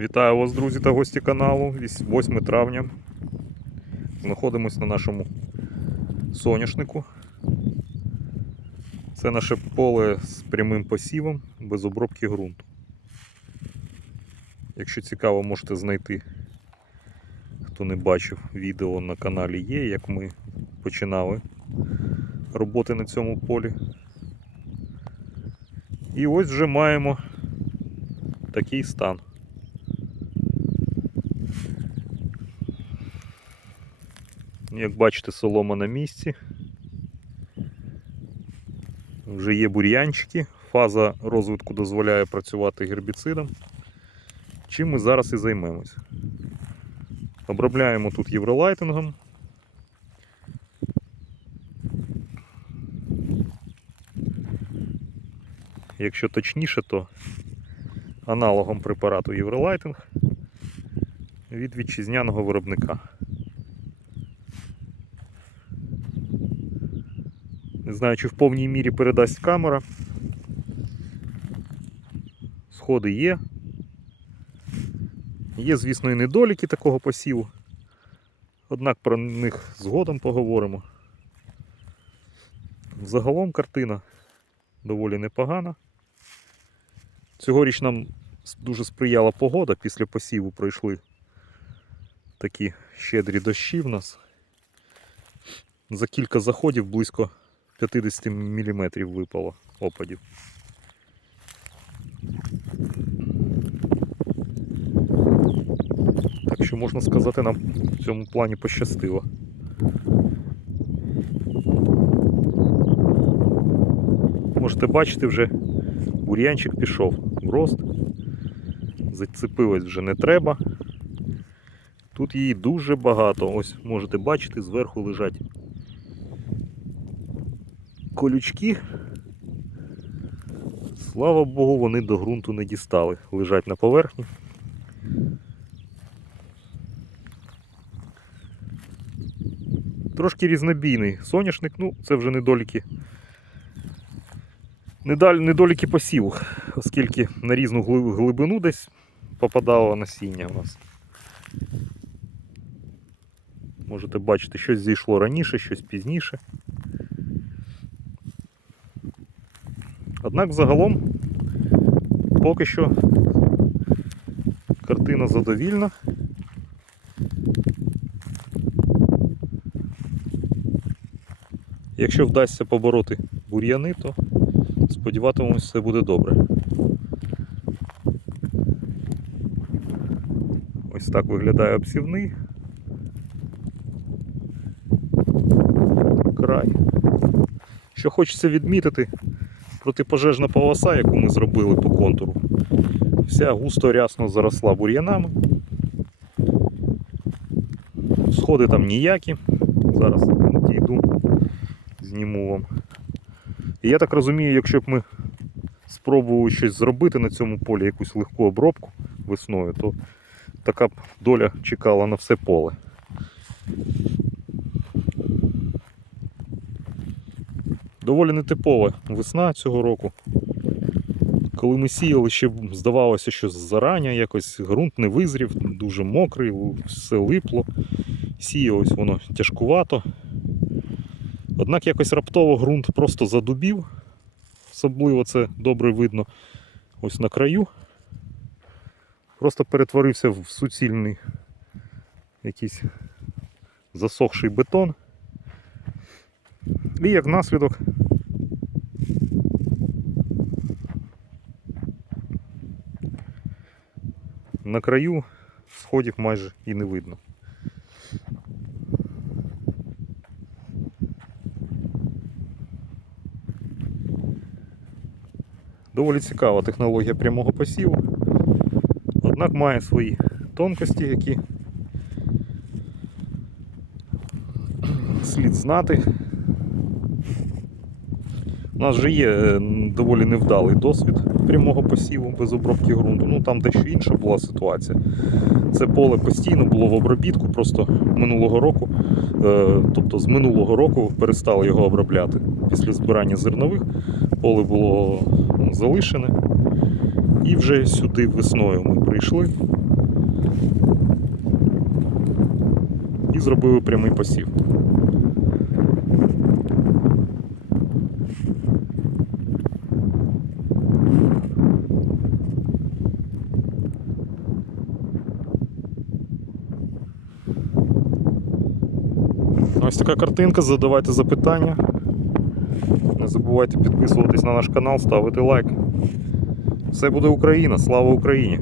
Вітаю вас, друзі та гості каналу. 8 травня. Знаходимося на нашому соняшнику. Це наше поле з прямим посівом, без обробки ґрунту. Якщо цікаво, можете знайти, хто не бачив відео на каналі є, як ми починали роботи на цьому полі. І ось вже маємо такий стан. Як бачите, солома на місці. Вже є бур'янчики. Фаза розвитку дозволяє працювати гербіцидом. Чим ми зараз і займемось. Обробляємо тут євролайтингом. Якщо точніше, то аналогом препарату Євролайтинг від вітчизняного виробника. Не знаю, чи в повній мірі передасть камера. Сходи є. Є, звісно, і недоліки такого посіву. Однак про них згодом поговоримо. Загалом картина доволі непогана. Цьогоріч нам дуже сприяла погода. Після посіву пройшли такі щедрі дощі в нас. За кілька заходів близько 50 мм випало опадів. Так що можна сказати, нам в цьому плані пощастило. Можете бачити, вже бур'янчик пішов в рост. Зацепилось вже не треба. Тут її дуже багато. Ось можете бачити, зверху лежать колючки. Слава Богу, вони до ґрунту не дістали. Лежать на поверхні. Трошки різнобійний соняшник, ну це вже недоліки. Недоліки посіву, оскільки на різну глибину десь попадало насіння у нас. Можете бачити, щось зійшло раніше, щось пізніше. Однак загалом поки що картина задовільна. Якщо вдасться побороти бур'яни, то сподіватимемось, все буде добре. Ось так виглядає обсівний. Край. Що хочеться відмітити, протипожежна полоса, яку ми зробили по контуру, вся густо рясно заросла бур'янами. Сходи там ніякі. Зараз дійду, зніму вам. І я так розумію, якщо б ми спробували щось зробити на цьому полі, якусь легку обробку весною, то така б доля чекала на все поле. Доволі нетипова весна цього року. Коли ми сіяли, ще здавалося, що зарання якось ґрунт не визрів, дуже мокрий, все липло. Сіялось воно тяжкувато. Однак якось раптово ґрунт просто задубів. Особливо це добре видно ось на краю. Просто перетворився в суцільний якийсь засохший бетон. І як наслідок на краю сходів майже і не видно. Доволі цікава технологія прямого посіву, однак має свої тонкості, які слід знати. У нас вже є е, доволі невдалий досвід прямого посіву без обробки ґрунту. Ну там дещо інша була ситуація. Це поле постійно було в обробітку, просто минулого року, е, тобто з минулого року перестали його обробляти. Після збирання зернових поле було залишене. І вже сюди весною ми прийшли. І зробили прямий посів. Ось така картинка. Задавайте запитання. Не забувайте підписуватись на наш канал, ставити лайк. Все буде Україна! Слава Україні!